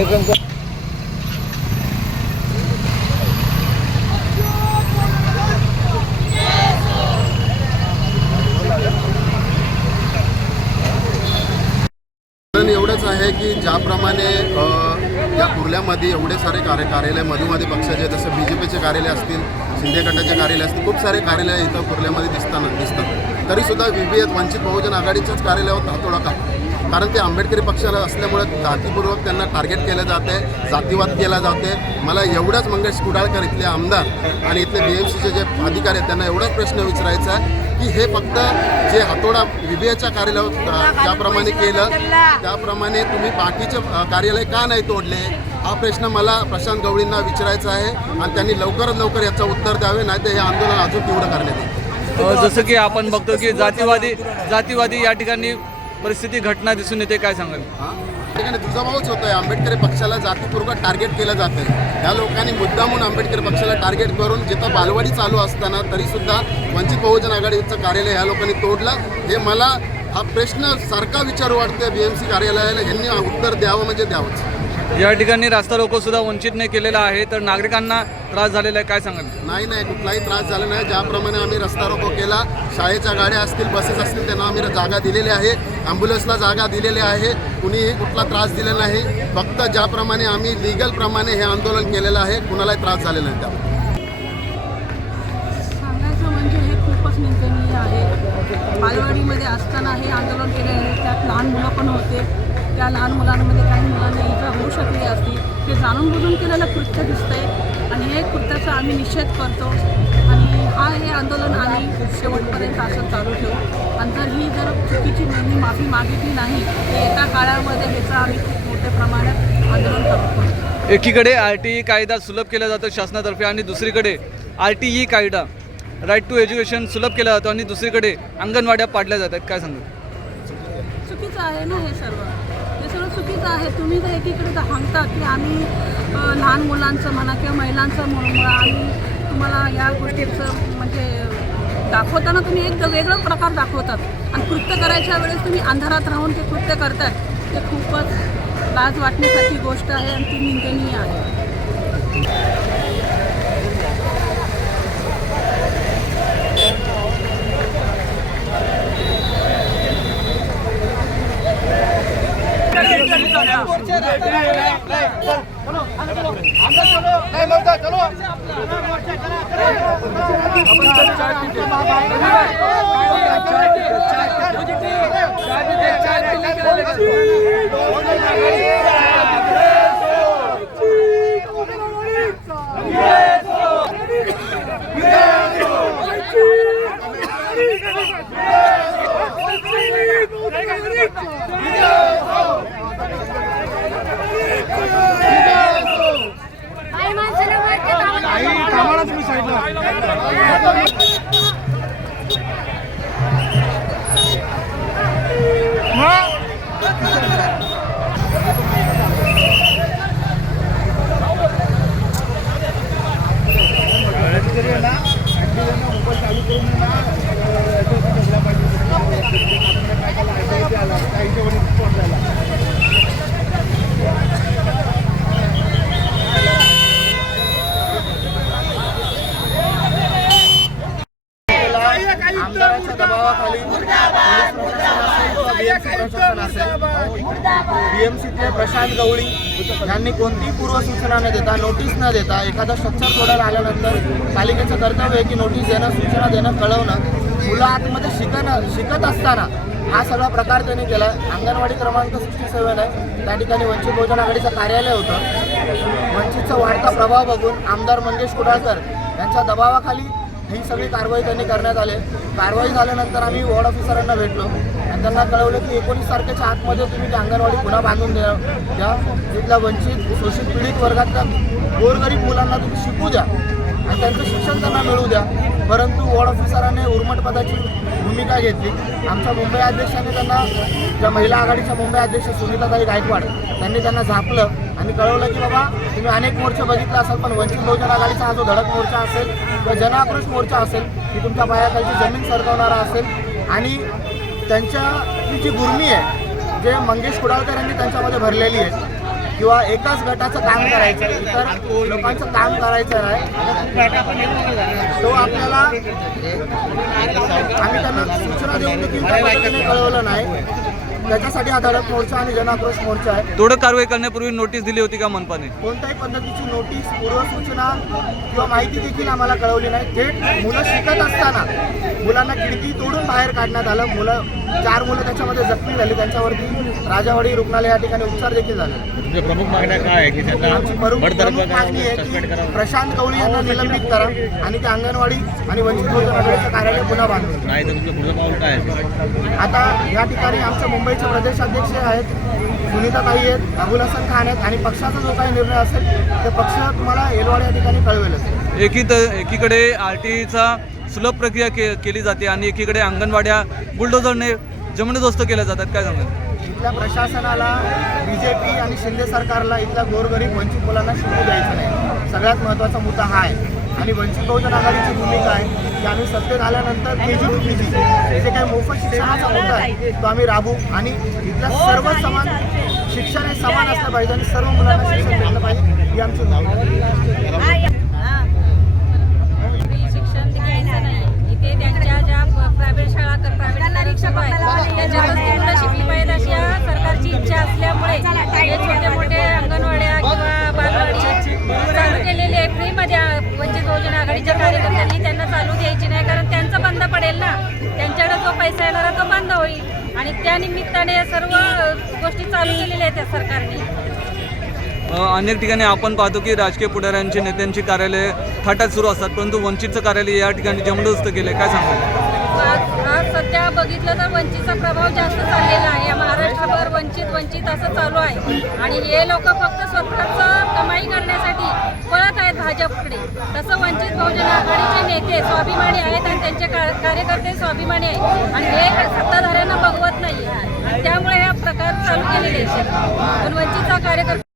कारण एवढंच आहे की ज्याप्रमाणे या कुर्ल्यामध्ये एवढे सारे कार्य कार्यालय मधुमध्ये पक्षाचे जसं बी जे पीचे कार्यालय असतील शिंदे गटाचे कार्यालय असतील खूप सारे कार्यालय इथं कुर्ल्यामध्ये दिसताना दिसतात. तरीसुद्धा व्ही बी एत वंचित बहुजन आघाडीच्याच कार्यालयावर हातोडा का? कारण ते आंबेडकरी पक्षाला असल्यामुळे जातीपूर्वक त्यांना टार्गेट केलं जाते जातीवाद केला जाते. मला एवढंच मंगेश कुडाळकर इथले आमदार आणि इथले बी एम सीचे जे अधिकारी आहेत त्यांना एवढाच प्रश्न विचारायचा आहे की हे फक्त जे हातोडा विबीएच्या कार्यालयावर अ, ज्याप्रमाणे केलं. त्याप्रमाणे तुम्ही बाकीचे कार्यालय का नाही तोडले? हा प्रश्न मला प्रशांत गवळींना विचारायचा आहे आणि त्यांनी लवकरात लवकर याचं उत्तर द्यावे नाही तर हे आंदोलन अजून तीव्र करण्यात येईल. जसं की आपण बघतो की जातीवादी जातीवादी या ठिकाणी परिस्थिती घटना दिसून येते काय सांगाल? हां? ठिकाणी दुजाभावच होतो आहे पक्षाला जातीपूर्वक टार्गेट केलं जातं या लोकांनी मुद्दामून आंबेडकर पक्षाला टार्गेट करून जिथं बालवाडी चालू असताना तरीसुद्धा वंचित बहुजन आघाडीचं कार्यालय या लोकांनी तोडलं. हे मला हा प्रश्न सारखा विचार वाटतोय बी एम सी कार्यालयाला. यांनी उत्तर द्यावं म्हणजे द्यावंच. या ठिकाणी रास्ता रोको सुद्धा वंचितने केलेला आहे. तर नागरिकांना त्रास झालेला आहे काय सांगाल? नाही नाही कुठलाही त्रास झाला नाही. ज्याप्रमाणे आम्ही रस्ता रोको केला शाळेच्या गाड्या असतील बसेस असतील त्यांना आम्ही जागा दिलेली आहे. ॲम्ब्युलन्सला जागा दिलेली आहे. कुणीही कुठला त्रास दिला नाही. फक्त ज्याप्रमाणे आम्ही लिगल प्रमाणे हे आंदोलन केलेलं आहे कुणालाही त्रास झालेला नाही त्यामुळे सांगायचं म्हणजे हे खूपच निंदनीय आहे. बालवाडीमध्ये असताना हे आंदोलन केले आहे. त्यात लहान मुलं पण होते. त्या लहान मुलांना होऊ शकली असती ते जाणून बुजून केलेलं कृत्य दिसतंय आणि हे कृत्याचा आम्ही निषेध करतो. आणि हा हे आंदोलन आम्ही शेवटपर्यंत असं चालू ठेवू. आणि जर ही जर चुकीची मी माफी मागितली नाही तर येत्या काळामध्ये ह्याचं आम्ही खूप मोठ्या प्रमाणात आंदोलन करतो. एकीकडे आर टी ई कायदा सुलभ केला जातो शासनातर्फे आणि दुसरीकडे आर टी ई कायदा राईट टू एज्युकेशन सुलभ केला जातो आणि दुसरीकडे अंगणवाड्या पाडल्या जातात. काय सांगाल? चुकीचं आहे ना हे सर्व? चुकीचं आहे. तुम्ही तर एकीकडे तर सांगता की आम्ही लहान मुलांचं म्हणा किंवा महिलांचं म्हणून आम्ही तुम्हाला या गोष्टीचं म्हणजे दाखवताना तुम्ही एक वेगळं प्रकार दाखवतात. आणि कृत्य करायच्या वेळेस तुम्ही अंधारात राहून ते कृत्य करतात ते खूपच लाज वाटण्यासारखी गोष्ट आहे आणि ती निंदनीय आहे. काही बीएमसीचे प्रशांत गवळी यांनी कोणतीही पूर्वसूचना न देता नोटीस न देता एखादा स्ट्रक्चर तोडायला आल्यानंतर पालिकेचं कर्तव्य आहे की नोटीस देणं सूचना देणं कळवणं मुलं आतमध्ये शिकणं शिकत असताना हा सगळा प्रकार त्यांनी केला. अंगणवाडी क्रमांक सिक्स्टी सेवन आहे. त्या ठिकाणी वंचित बहुजन आघाडीचं कार्यालय होतं. वंचितचा वाढता प्रभाव बघून आमदार मंगेश कुडाळकर यांच्या दबावाखाली ही सगळी कारवाई त्यांनी करण्यात आली. कारवाई झाल्यानंतर आम्ही वॉर्ड ऑफिसरांना भेटलो. आणि त्यांना कळवलं की एकोणीस तारखेच्या आतमध्ये तुम्ही त्या अंगणवाडी पुन्हा बांधून द्या. द्या. तिथल्या वंचित शोषित पीडित वर्गातल्या गोरगरीब मुलांना तुम्ही शिकू द्या. आणि त्यांचं शिक्षण त्यांना मिळू द्या. परंतु वॉर्ड ऑफिसरांनी उर्मटपदाची भूमिका घेतली. आमच्या मुंबई अध्यक्षांनी त्यांना ज्या महिला आघाडीच्या मुंबई अध्यक्ष सुनीताताई गायकवाड त्यांनी त्यांना झापलं आणि कळवलं की बाबा तुम्ही अनेक मोर्चे बघितले असाल पण वंचित बहुजन आघाडीचा हा जो धडक मोर्चा असेल किंवा जनआक्रोश मोर्चा असेल की तुमच्या पायाखालची जमीन सरकवणारा असेल. आणि त्यांच्या ही जी गुर्मी आहे जे मंगेश कुडाळकर यांनी त्यांच्यामध्ये भरलेली आहे किंवा एकाच गटाचं काम करायचं इतर लोकांचं काम करायचं नाही. तो आपल्याला आम्ही त्यांना सूचना देऊन देखील कळवलं नाही. त्याच्यासाठी हा धडक मोर्चा आणि जनाक्रोश मोर्चा आहे. थोडं कारवाई करण्यापूर्वी नोटीस दिली होती का मनपाने? कोणत्याही पद्धतीची नोटीस पूर्वसूचना किंवा माहिती देखील आम्हाला कळवली नाही. थेट मुलं शिकत असताना मुलांना खिडकी तोडून बाहेर काढण्यात आलं. मुलं चार मुलं त्याच्यामध्ये जखमी झाली. त्यांच्यावरती राजावाडी रुग्णालय या ठिकाणी उपचार देखील झाले. प्रमुख मागण्या काय आहे की प्रमुख मागणी आहे की प्रशांत गवळी यांना निलंबित करा आणि ते अंगणवाडी आणि वंचित बहुजन आघाडीचं कार्यालय पुन्हा बांधून नाही तर तुमचं पुढचं पाऊल काय आहे? आता या ठिकाणी आमचे मुंबईचे प्रदेशाध्यक्ष आहेत सुनीताताई आहेत अबुल हसन खान आहेत आणि पक्षाचा जो काही निर्णय असेल ते पक्ष तुम्हाला एलवाड या ठिकाणी कळवेलच. एकी तर एकीकडे आर टी ईचा सुलभ प्रक्रिया के केली जाते आणि एकीकडे अंगणवाड्या बुलडोझरने जमिनीदोस्त केल्या जातात. काय सांगतात इथल्या प्रशासनाला बी जे पी आणि शिंदे सरकारला इथल्या गोरगरीब वंचित मुलांना शिकू द्यायचं नाही. सगळ्यात महत्त्वाचा मुद्दा हा आहे. आणि वंचित बहुजन आघाडीची भूमिका आहे की आम्ही सत्तेत आल्यानंतर के जी टू के जी जे काही मोफत शिक्षणाचा मुद्दा आहे तो आम्ही राबू आणि इथल्या सर्व समान शिक्षण हे समान असलं पाहिजे आणि सर्व मुलांना शिक्षण भेटलं पाहिजे ही आमची भूमिका आहे शिक्षण घ्यायचं नाही इथे त्यांच्या ज्या प्रायव्हेट शाळा तर प्रायव्हेट शिक्षक आहेत त्याच्यातच शिकली पाहिजेत अशी या सरकारची इच्छा असल्यामुळे हे छोटे मोठे अंगणवाड्या किंवा बालवाडी चालू केलेली आहे फ्रीमध्ये वंचित बहुजन आघाडीच्या कार्यकर्त्यांनी त्यांना चालू द्यायची नाही कारण त्यांचं बंद पडेल ना. त्यांच्याकडे जो पैसा येणार तो बंद होईल. आणि त्या निमित्ताने या सर्व गोष्टी चालू केलेल्या आहेत त्या सरकारने. अनेक ठिकाणी आपण पाहतो की राजकीय पुढाऱ्यांची नेत्यांची कार्यालय थाटात सुरू असतात परंतु वंचितचं कार्यालय या ठिकाणी जमिनीदोस्त केले काय सध्या बघितलं तर वंचितचा प्रभाव जास्त चाललेला आहे. महाराष्ट्रभर वंचित वंचित असं चालू आहे. आणि हे लोक फक्त स्वतःच कमाई करण्यासाठी पळत आहेत भाजपकडे. तसं वंचित बहुजन आघाडीचे नेते स्वाभिमानी आहेत आणि त्यांचे का- कार्यकर्ते स्वाभिमानी आहेत. आणि हे सत्ताधाऱ्यांना बघवत नाही आणि त्यामुळे हा प्रकार चालू केलेले आहेत पण वंचितचा कार्यकर्ता